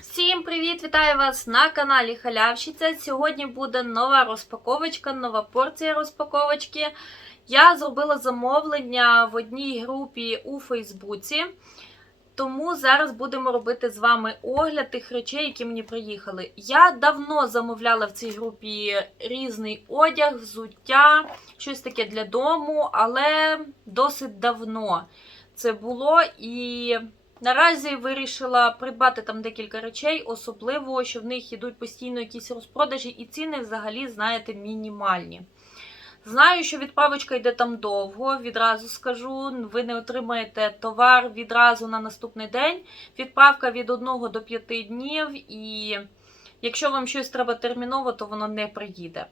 Всім привіт! Вітаю вас на каналі Халявщиця. Сьогодні буде нова розпаковочка, нова порція розпаковочки. Я зробила замовлення в одній групі у Фейсбуці. Тому зараз будемо робити з вами огляд тих речей, які мені приїхали. Я давно замовляла в цій групі різний одяг, взуття, щось таке для дому, але досить давно це було і. Наразі вирішила придбати там декілька речей, особливо, що в них йдуть постійно якісь розпродажі, і ціни взагалі, знаєте, мінімальні. Знаю, що відправочка йде там довго, відразу скажу. Ви не отримаєте товар відразу на наступний день. Відправка від 1 до 5 днів, і якщо вам щось треба терміново, то воно не приїде.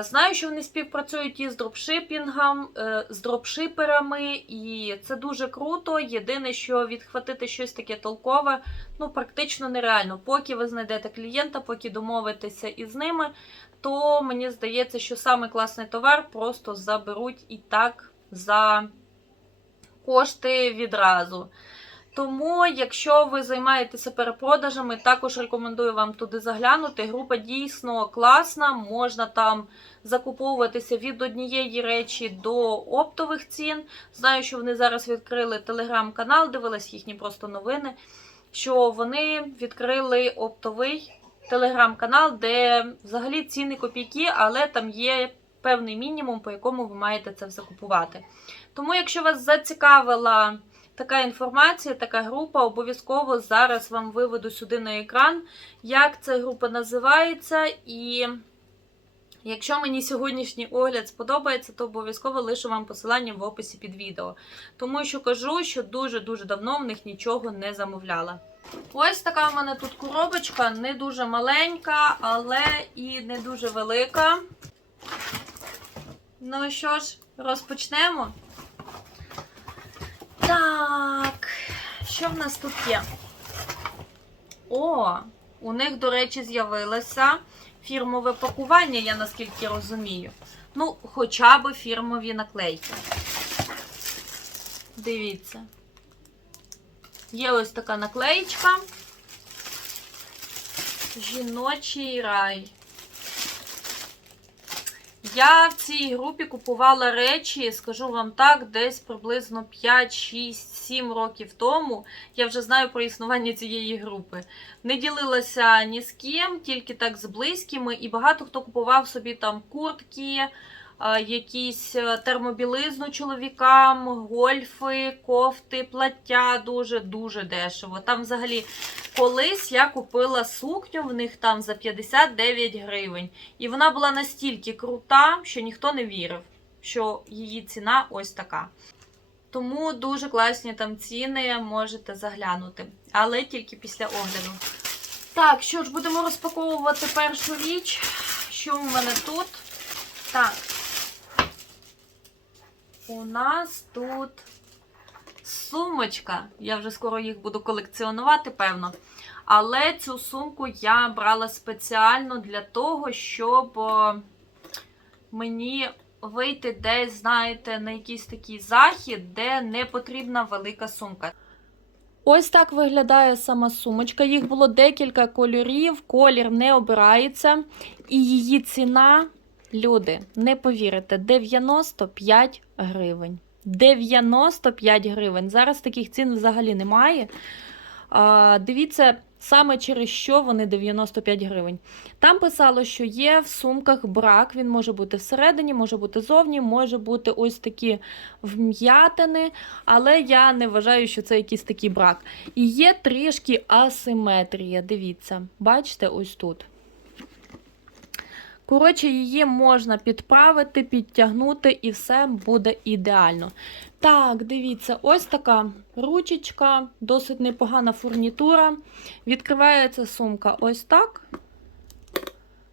Знаю, що вони співпрацюють із дропшипінгом, е, з дропшиперами, і це дуже круто. Єдине, що відхватити щось таке толкове, ну практично нереально. Поки ви знайдете клієнта, поки домовитеся із ними, то мені здається, що саме класний товар просто заберуть і так за кошти відразу. Тому, якщо ви займаєтеся перепродажами, також рекомендую вам туди заглянути. Група дійсно класна, можна там закуповуватися від однієї речі до оптових цін. Знаю, що вони зараз відкрили телеграм-канал, дивилась їхні просто новини. Що вони відкрили оптовий телеграм-канал, де взагалі ціни копійки, але там є певний мінімум, по якому ви маєте це все купувати. Тому, якщо вас зацікавила така інформація, така група. Обов'язково зараз вам виведу сюди на екран, як ця група називається. І якщо мені сьогоднішній огляд сподобається, то обов'язково лишу вам посилання в описі під відео. Тому що кажу, що дуже-дуже давно в них нічого не замовляла. Ось така в мене тут коробочка, не дуже маленька, але і не дуже велика. Ну що ж, розпочнемо. Так, що в нас тут є? О, у них, до речі, з'явилося фірмове пакування, я наскільки розумію. Ну, хоча б фірмові наклейки. Дивіться. Є ось така наклеїчка. Жіночий рай. Я в цій групі купувала речі, скажу вам так, десь приблизно 5, 6, 7 років тому. Я вже знаю про існування цієї групи. Не ділилася ні з ким, тільки так з близькими, і багато хто купував собі там куртки, якісь термобілизну чоловікам, гольфи, кофти, плаття дуже-дуже дешево. Там взагалі колись я купила сукню в них там за 59 гривень. І вона була настільки крута, що ніхто не вірив, що її ціна ось така. Тому дуже класні там ціни можете заглянути, але тільки після огляду. Так, що ж, будемо розпаковувати першу річ. Що в мене тут? Так. У нас тут сумочка. Я вже скоро їх буду колекціонувати, певно. Але цю сумку я брала спеціально для того, щоб мені вийти десь, знаєте, на якийсь такий захід, де не потрібна велика сумка. Ось так виглядає сама сумочка. Їх було декілька кольорів, колір не обирається. І її ціна, люди, не повірите, 95 гривень. 95 гривень. Зараз таких цін взагалі немає. А, Дивіться, саме через що вони 95 гривень. Там писало, що є в сумках брак. Він може бути всередині, може бути зовні, може бути ось такі вм'ятини, але я не вважаю, що це якийсь такий брак. І є трішки асиметрія. Дивіться, бачите, ось тут. Коротше, її можна підправити, підтягнути, і все буде ідеально. Так, дивіться, ось така ручечка, досить непогана фурнітура. Відкривається сумка ось так.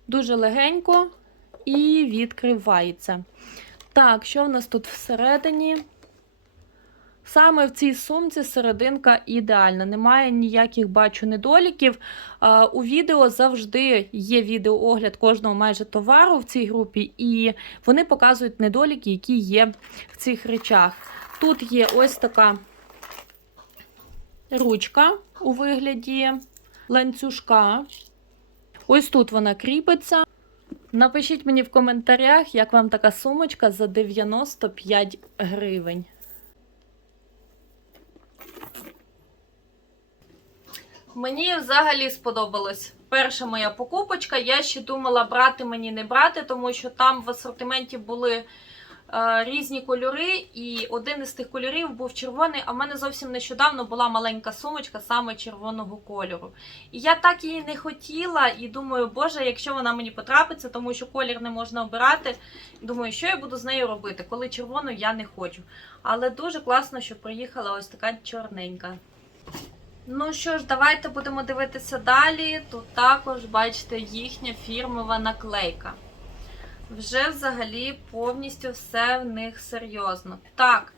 Дуже легенько і відкривається. Так, що в нас тут всередині? Саме в цій сумці серединка ідеальна, немає ніяких бачу недоліків. У відео завжди є відеоогляд кожного майже товару в цій групі, і вони показують недоліки, які є в цих речах. Тут є ось така ручка у вигляді ланцюжка. Ось тут вона кріпиться. Напишіть мені в коментарях, як вам така сумочка за 95 гривень. Мені взагалі сподобалось. Перша моя покупочка. Я ще думала, брати мені не брати, тому що там в асортименті були е, різні кольори, і один із тих кольорів був червоний, а в мене зовсім нещодавно була маленька сумочка саме червоного кольору. І я так її не хотіла, і думаю, боже, якщо вона мені потрапиться, тому що колір не можна обирати. Думаю, що я буду з нею робити, коли червону я не хочу. Але дуже класно, що приїхала ось така чорненька. Ну що ж, давайте будемо дивитися далі. Тут також, бачите, їхня фірмова наклейка. Вже взагалі повністю все в них серйозно. Так,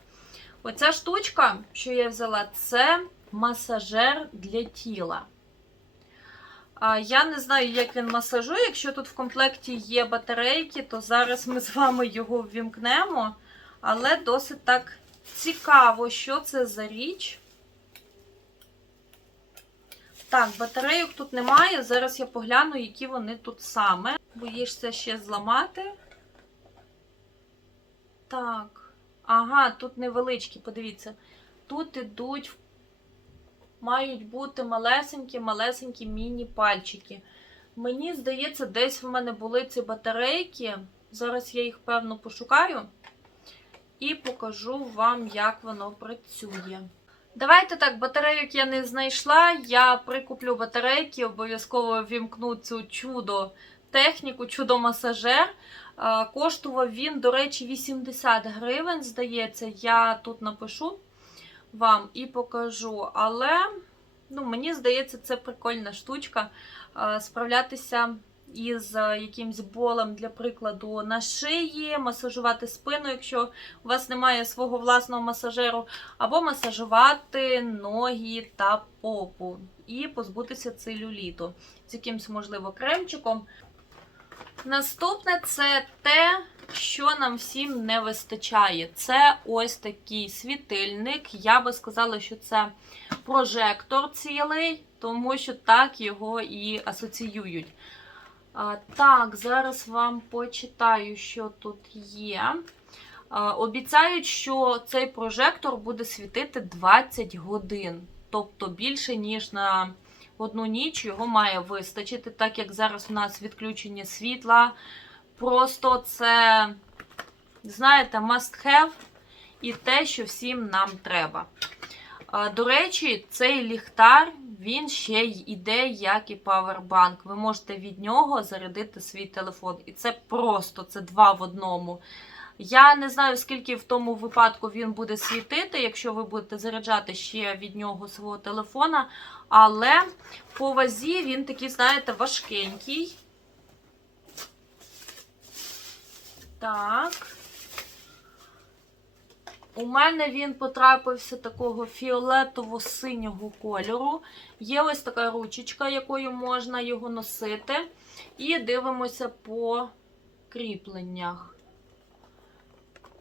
оця штучка, що я взяла, це масажер для тіла. Я не знаю, як він масажує. Якщо тут в комплекті є батарейки, то зараз ми з вами його ввімкнемо. Але досить так цікаво, що це за річ. Так, батарейок тут немає. Зараз я погляну, які вони тут саме. Боїшся ще зламати. Так. Ага, тут невеличкі, подивіться. Тут ідуть, мають бути малесенькі-малесенькі міні-пальчики. Мені здається, десь в мене були ці батарейки. Зараз я їх, певно, пошукаю і покажу вам, як воно працює. Давайте так, батарейок я не знайшла. Я прикуплю батарейки, обов'язково вімкну цю чудо техніку, чудо-масажер. Коштував він, до речі, 80 гривень, здається, я тут напишу вам і покажу. Але ну, мені здається, це прикольна штучка. Справлятися із е, якимсь болем, для прикладу, на шиї, масажувати спину, якщо у вас немає свого власного масажеру, або масажувати ноги та попу і позбутися целюліту з якимсь, можливо, кремчиком. Наступне це те, що нам всім не вистачає. Це ось такий світильник. Я би сказала, що це прожектор цілий, тому що так його і асоціюють. Так, зараз вам почитаю, що тут є. Обіцяють, що цей прожектор буде світити 20 годин, тобто більше, ніж на одну ніч його має вистачити, так як зараз у нас відключення світла. Просто це, знаєте, must have і те, що всім нам треба. До речі, цей ліхтар, він ще й іде, як і павербанк. Ви можете від нього зарядити свій телефон. І це просто це два в одному. Я не знаю, скільки в тому випадку він буде світити, якщо ви будете заряджати ще від нього свого телефона. Але по вазі він такий, знаєте, важкенький. Так. У мене він потрапився такого фіолетово-синього кольору. Є ось така ручечка, якою можна його носити. І дивимося по кріпленнях.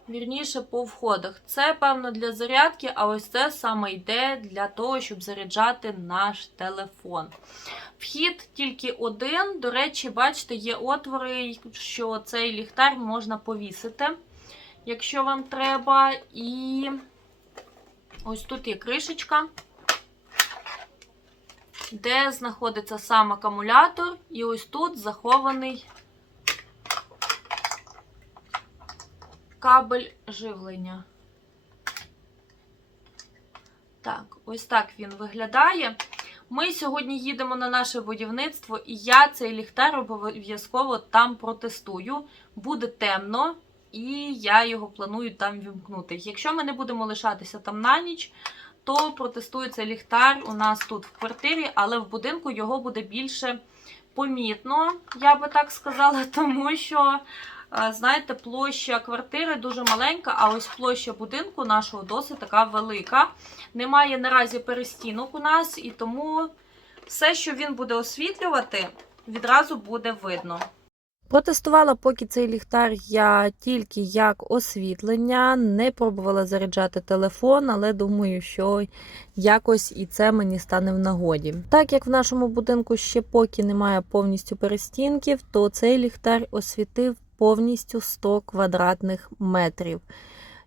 Вірніше, по входах. Це, певно, для зарядки, а ось це саме йде для того, щоб заряджати наш телефон. Вхід тільки один. До речі, бачите, є отвори, що цей ліхтар можна повісити якщо вам треба. І ось тут є кришечка, де знаходиться сам акумулятор, і ось тут захований кабель живлення. Так, ось так він виглядає. Ми сьогодні їдемо на наше будівництво, і я цей ліхтар обов'язково там протестую. Буде темно, і я його планую там вімкнути. Якщо ми не будемо лишатися там на ніч, то протестую цей ліхтар у нас тут в квартирі, але в будинку його буде більше помітно, я би так сказала, тому що, е, знаєте, площа квартири дуже маленька, а ось площа будинку нашого досить така велика. Немає наразі перестінок у нас, і тому все, що він буде освітлювати, відразу буде видно. Протестувала поки цей ліхтар я тільки як освітлення, не пробувала заряджати телефон, але думаю, що якось і це мені стане в нагоді. Так як в нашому будинку ще поки немає повністю перестінків, то цей ліхтар освітив повністю 100 квадратних метрів.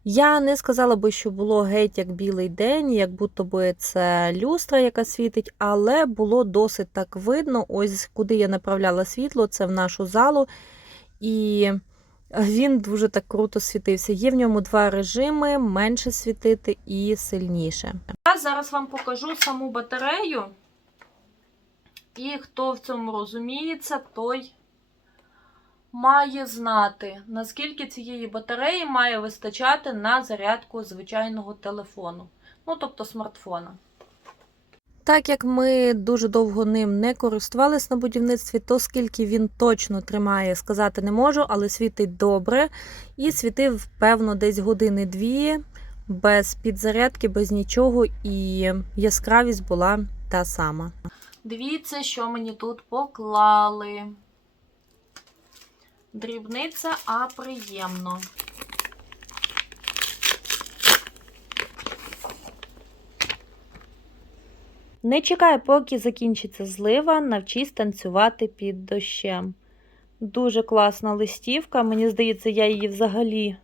Я не сказала би, що було геть як білий день, як будто би це люстра, яка світить, але було досить так видно. Ось куди я направляла світло, це в нашу залу. І він дуже так круто світився. Є в ньому два режими: менше світити і сильніше. Я зараз вам покажу саму батарею. І хто в цьому розуміється, той має знати, наскільки цієї батареї має вистачати на зарядку звичайного телефону, ну тобто смартфона. Так як ми дуже довго ним не користувались на будівництві, то скільки він точно тримає, сказати не можу, але світить добре. І світив, певно, десь години-дві, без підзарядки, без нічого, і яскравість була та сама. Дивіться, що мені тут поклали. Дрібниця, а приємно. Не чекай, поки закінчиться злива, навчись танцювати під дощем. Дуже класна листівка. Мені здається, я її взагалі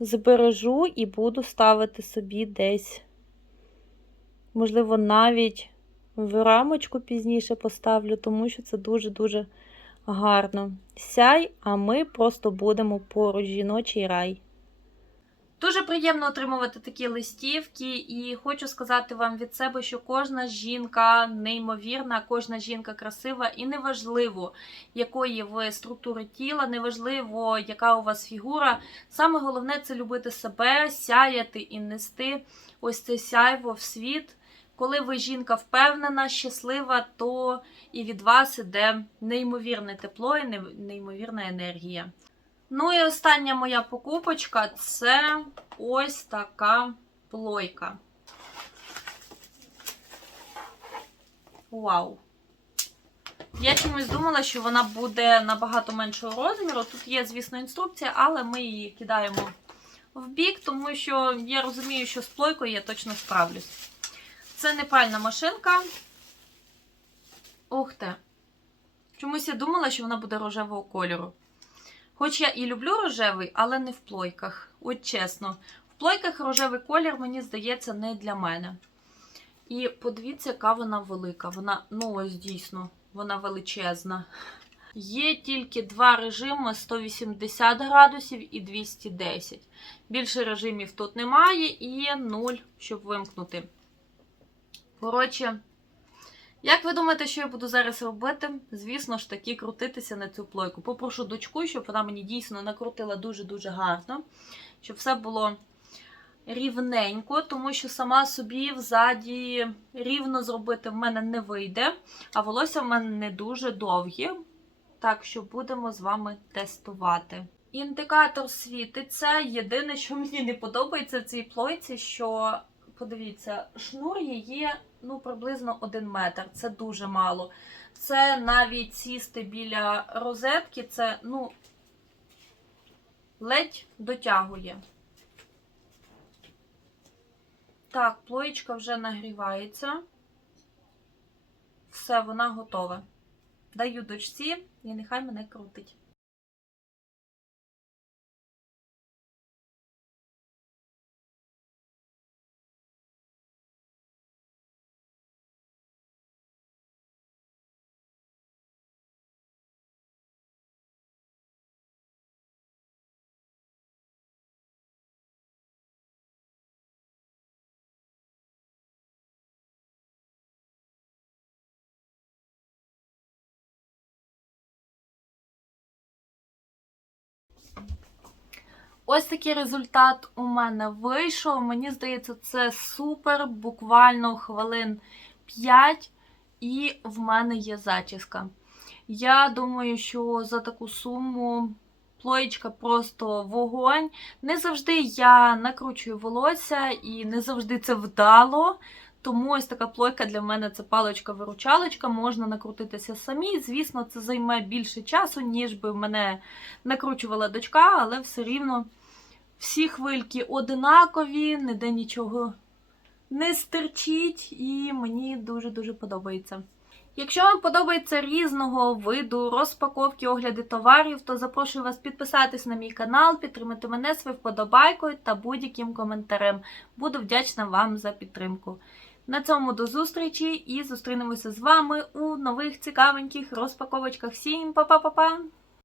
збережу і буду ставити собі десь. Можливо, навіть в рамочку пізніше поставлю, тому що це дуже-дуже гарно. Сяй, а ми просто будемо поруч жіночий рай. Дуже приємно отримувати такі листівки, і хочу сказати вам від себе, що кожна жінка неймовірна, кожна жінка красива, і неважливо, якої ви структури тіла, неважливо, яка у вас фігура. Саме головне це любити себе, сяяти і нести ось це сяйво в світ. Коли ви жінка впевнена, щаслива, то і від вас іде неймовірне тепло і неймовірна енергія. Ну і остання моя покупочка це ось така плойка. Вау! Я чомусь думала, що вона буде набагато меншого розміру. Тут є, звісно, інструкція, але ми її кидаємо в бік, тому що я розумію, що з плойкою я точно справлюсь. Це непальна машинка. Ух ти! Чомусь я думала, що вона буде рожевого кольору. Хоч я і люблю рожевий, але не в плойках. От чесно, в плойках рожевий колір, мені здається, не для мене. І подивіться, яка вона велика. Вона, ну ось дійсно, вона величезна. Є тільки два режими 180 градусів і 210. Більше режимів тут немає, і 0, щоб вимкнути. Коротше, як ви думаєте, що я буду зараз робити? Звісно ж таки, крутитися на цю плойку. Попрошу дочку, щоб вона мені дійсно накрутила дуже-дуже гарно, щоб все було рівненько, тому що сама собі взаді рівно зробити в мене не вийде, а волосся в мене не дуже довгі. Так що будемо з вами тестувати. Індикатор світиться. Єдине, що мені не подобається в цій плойці, що, подивіться, шнур її ну, приблизно 1 метр. Це дуже мало. Це навіть сісти біля розетки, це, ну, ледь дотягує. Так, плоєчка вже нагрівається. Все, вона готова. Даю дочці і нехай мене крутить. Ось такий результат у мене вийшов. Мені здається, це супер. Буквально хвилин 5, і в мене є зачіска. Я думаю, що за таку суму плоєчка просто вогонь. Не завжди я накручую волосся, і не завжди це вдало. Тому ось така плойка для мене це паличка-виручалочка, можна накрутитися самі. Звісно, це займе більше часу, ніж би мене накручувала дочка, але все рівно всі хвильки одинакові, ніде нічого не стерчить, і мені дуже-дуже подобається. Якщо вам подобається різного виду розпаковки, огляди товарів, то запрошую вас підписатись на мій канал, підтримати мене своєю вподобайкою та будь-яким коментарем. Буду вдячна вам за підтримку. На цьому до зустрічі і зустрінемося з вами у нових цікавеньких розпаковочках. Всім па-па-па-па!